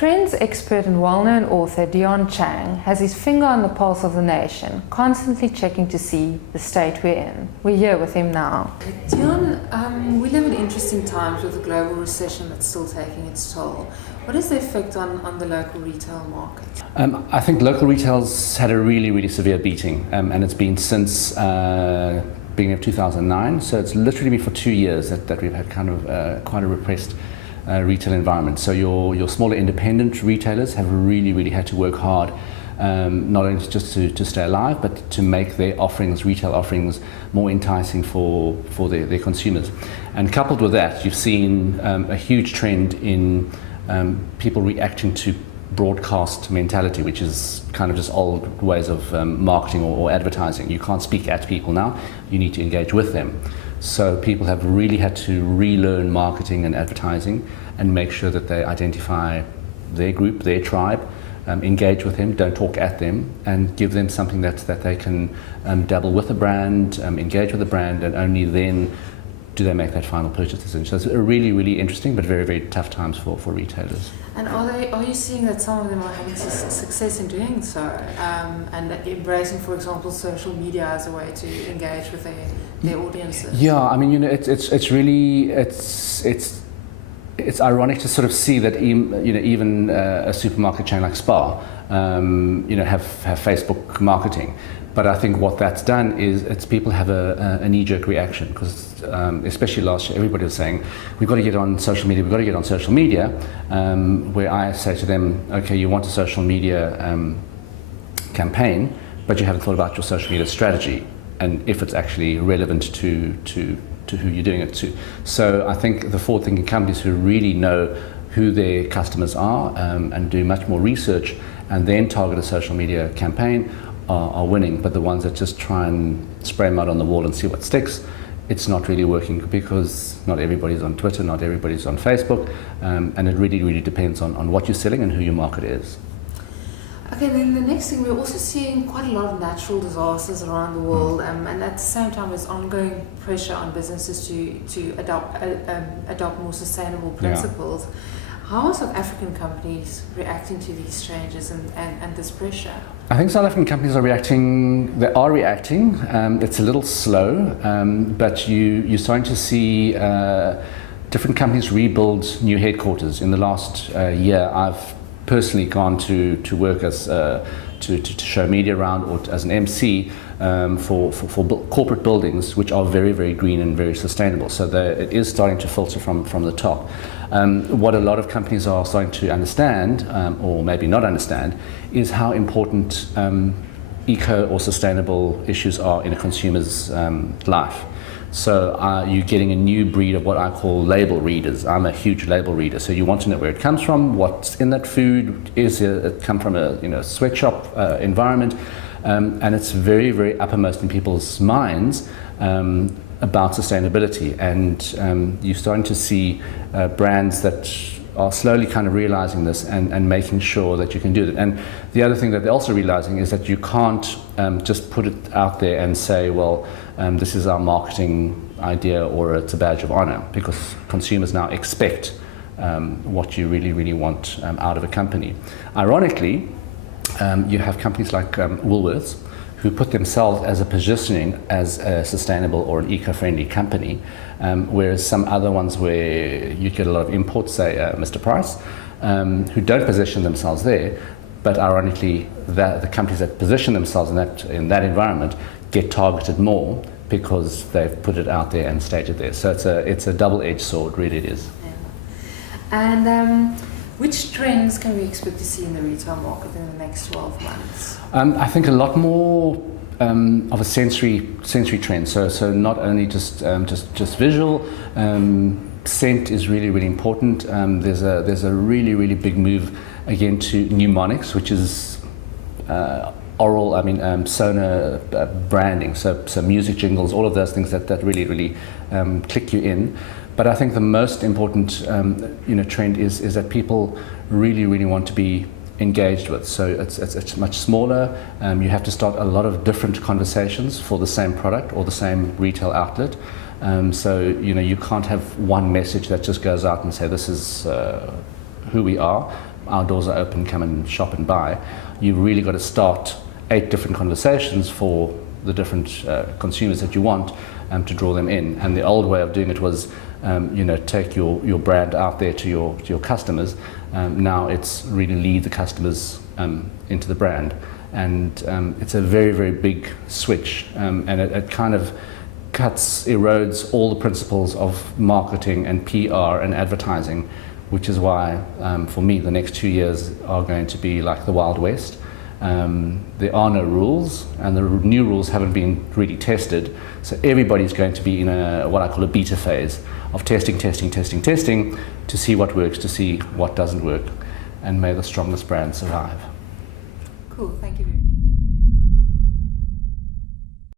Trends expert and well-known author Dion Chang has his finger on the pulse of the nation, constantly checking to see the state we're in. We're here with him now. Dion, we live in interesting times with a global recession that's still taking its toll. What is the effect on the local retail market? I think local retail's had a really severe beating, and it's been since beginning of 2009. So it's literally been for 2 years that we've had kind of quite a repressed retail environment. So your smaller independent retailers have really had to work hard, not only just to stay alive, but to make their offerings, retail offerings, more enticing for their consumers. And coupled with that, you've seen a huge trend in people reacting to broadcast mentality, which is kind of just old ways of marketing or advertising. You can't speak at people now, you need to engage with them. So people have really had to relearn marketing and advertising and make sure that they identify their group, their tribe, engage with them, don't talk at them, and give them something that they can dabble with the brand, engage with the brand, and only then do they make that final purchase decision. So it's a really interesting but very tough times for retailers. And are you seeing that some of them are having success in doing so, and embracing, for example, social media as a way to engage with their audiences? Yeah, I mean, it's really it's ironic to sort of see that even a supermarket chain like Spar, have Facebook marketing. But I think what that's done is people have a knee-jerk reaction, because especially last year everybody was saying we've got to get on social media, where I say to them, okay, you want a social media campaign, but you haven't thought about your social media strategy and if it's actually relevant to who you're doing it to. So I think the forward-thinking companies who really know who their customers are and do much more research and then target a social media campaign are winning. But the ones that just try and spray mud on the wall and see what sticks, it's not really working, because not everybody's on Twitter, not everybody's on Facebook, and it really depends on what you're selling and who your market is. Okay, then the next thing, we're also seeing quite a lot of natural disasters around the world, and at the same time there's ongoing pressure on businesses to adopt more sustainable principles. Yeah. How are South African companies reacting to these changes and this pressure? I think South African companies are reacting. They are reacting. It's a little slow, but you're starting to see different companies rebuild new headquarters. In the last year, I've personally gone to work as to show media around, or as an MC for corporate buildings which are very green and very sustainable. So it is starting to filter from the top. What a lot of companies are starting to understand, or maybe not understand, is how important eco or sustainable issues are in a consumer's life. So you're getting a new breed of what I call label readers. I'm a huge label reader. So you want to know where it comes from, what's in that food, is it come from a sweatshop environment, and it's very uppermost in people's minds about sustainability. And you're starting to see brands that are slowly kind of realizing this and making sure that you can do that. And the other thing that they're also realizing is that you can't just put it out there and say, well, this is our marketing idea, or it's a badge of honor, because consumers now expect what you really want out of a company. Ironically, you have companies like Woolworths, who put themselves as a positioning as a sustainable or an eco-friendly company, whereas some other ones where you get a lot of imports, say Mr. Price, who don't position themselves there, but ironically the companies that position themselves in that environment get targeted more because they've put it out there and stated there. So it's a double-edged sword, really it is. Yeah. And which trends can we expect to see in the retail market in the next 12 months? I think a lot more of a sensory trend. So not only just visual. Scent is really important. There's a really big move again to mnemonics, which is oral. Sonar branding. So music jingles, all of those things that really click you in. But I think the most important trend is that people really want to be engaged with. So it's much smaller. You have to start a lot of different conversations for the same product or the same retail outlet. So you can't have one message that just goes out and say this is who we are. our doors are open, come and shop and buy. You've really got to start 8 different conversations for the different consumers that you want to draw them in. And the old way of doing it was, take your brand out there to your customers. Now it's really lead the customers into the brand. And it's a very, very big switch, and it kind of erodes all the principles of marketing and PR and advertising, which is why, for me, the next 2 years are going to be like the Wild West. There are no rules, and the new rules haven't been really tested, so everybody's going to be in what I call a beta phase of testing to see what works, to see what doesn't work, and may the strongest brand survive. Cool, thank you very much.